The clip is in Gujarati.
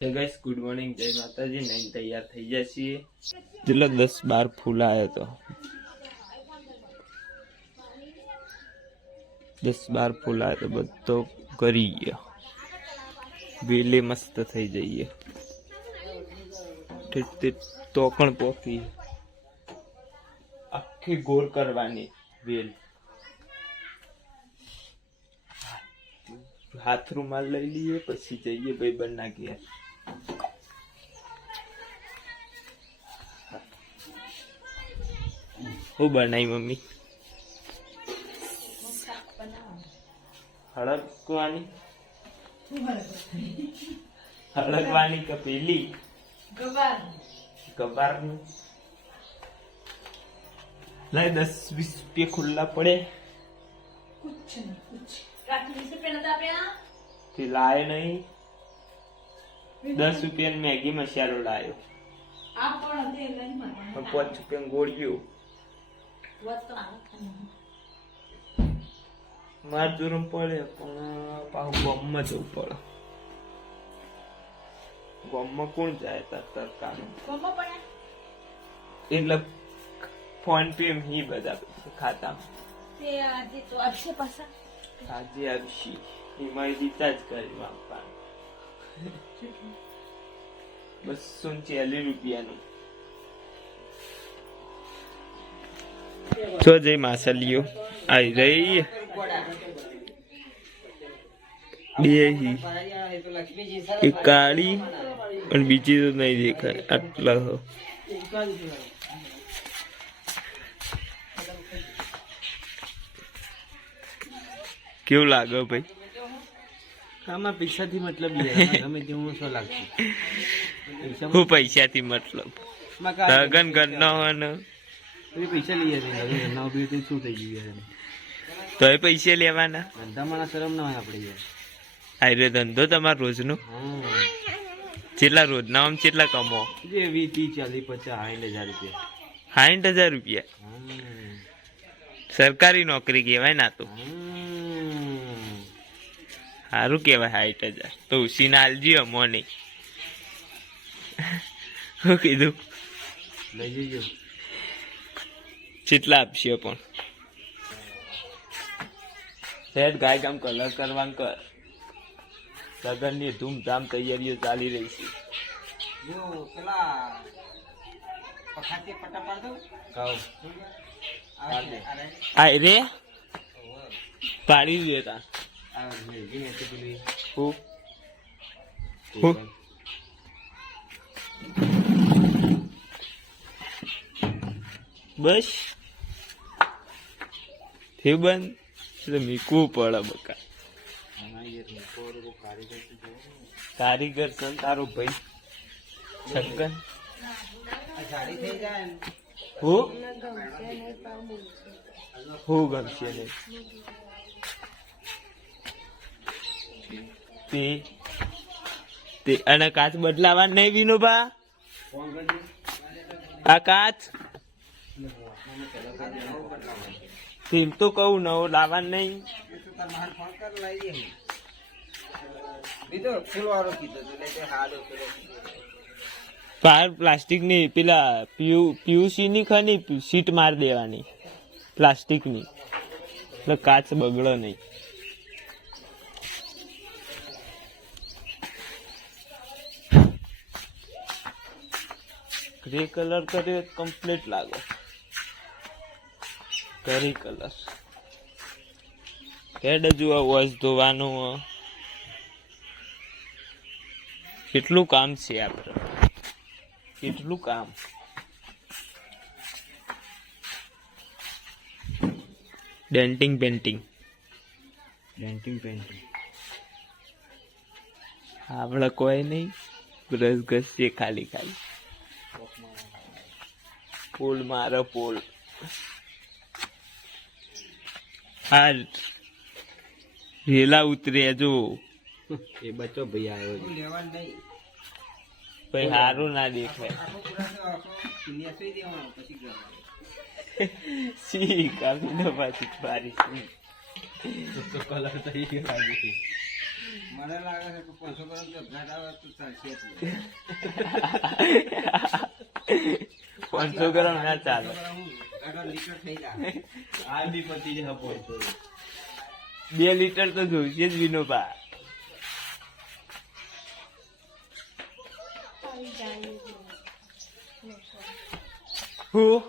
गाइस गुड मॉर्निंग जय माताजी नहीं तैयार થઈ ગયા છીએ જેટલા 10-12 ફૂલ આયા તો 10-12 ફૂલ આયા તો બધો કરી ગયો વેલે મસ્ત થઈ જઈએ તે તો પણ પોકી આખી ગોળ કરવાની વેલ हाथ रुमाल लई लिए पछी जाइए भाई बनना गया वो बनाई मम्मी हड़कवानी हड़कवानी का पहली गवार लाई 10-20 रुपये खुला पड़े कुछ नहीं कुछ से पहले फिर लाए नहीं 10 रुपया मैगी मसालो लायो आप 5 रुपया गोड़ियो मार જરૂર પડે પણ પાહુ ગમમાં જવું પડે ગમમાં કોણ જાય તરકાનું એટલે ફોન પે ही બધા ખાતા તે આજે તો આપશે પાછા આજે આવશી એમાં રીચાર્જ કરી આપવા 240 રૂપિયાનું જો જઈ માસલીઓ આવી રહી બે ही एक काली और बीजी तो नहीं देखा आटला हो क्यों लागो भाई આમાં પૈસાથી મતલબ ગમે તેવું શું લાગતું હું પૈસાથી મતલબ લગન ઘરના હોય ને પૈસા લઈએ ઘરના ઉભી શું થઈ ગયું તો એ પૈસા લેવાના ધંધામાં શરમ ના હોય આપણે આયરે ધંધો તમારો રોજનો કેટલા રોજના આમ કેટલા કમો જે 20, 30, 40, 50, 60,000 રૂપિયા 60,000 રૂપિયા સરકારી નોકરી કહેવાય ના તો સારું કેવાય 60,000 તો ઉસીને આલજી અમોને શું કીધું લઈ જજો કેટલા આપશે પણ સેટ ગાય કામ કલર કરવાનું કર લગનની ધૂમધામ તૈયારીઓ ચાલી રહી છે જો પેલા પખાતે પટ્ટા પાડ દો કાવ આ રે પાડી દેતા બસ થયું બંધ એટલે મીકવું પડે બકા કારીગર છે તારો ભાઈ છક્કન હું ગમશે નહીં તે અને કાચ બદલાવા નહીં વિનોબા આ કાચ તેમ તો કહું નવો લાવવા નહીં પ્લાસ્ટિક ની પેલા પીયુસી ની ખની સીટ માર દેવાની પ્લાસ્ટિક ની એટલે કાચ બગડો નહીં ગ્રે કલર કર્યો કમ્પ્લીટ લાગો કરી કલર કેડ જુઓ વોશ ધોવાનું કેટલું કામ છે આપણે કેટલું કામ ડેન્ટિંગ પેન્ટિંગ આપણે કોઈ નહીં બ્રશ ઘસીએ ખાલી પોલ મારો પોલ હા રેલા ઉતરે જો એ બચ્ચો ભાઈ આવ્યો ભાઈ સારું ના દેખાય સી કાપી દો પાછી બારીશ તો કલર થઈ ગયો મને લાગે છે કે 500 ગ્રામ જો ઘાટ આવે તો ચાલશે જ નહીં. 500 ગ્રામ ના ચાલે. 500 ગ્રામ આટલા લીટર થઈ જાય. આ બી પતી જાય 500. 2 લીટર તો જોઈશે જ વિનોબા. આવી જાય. હું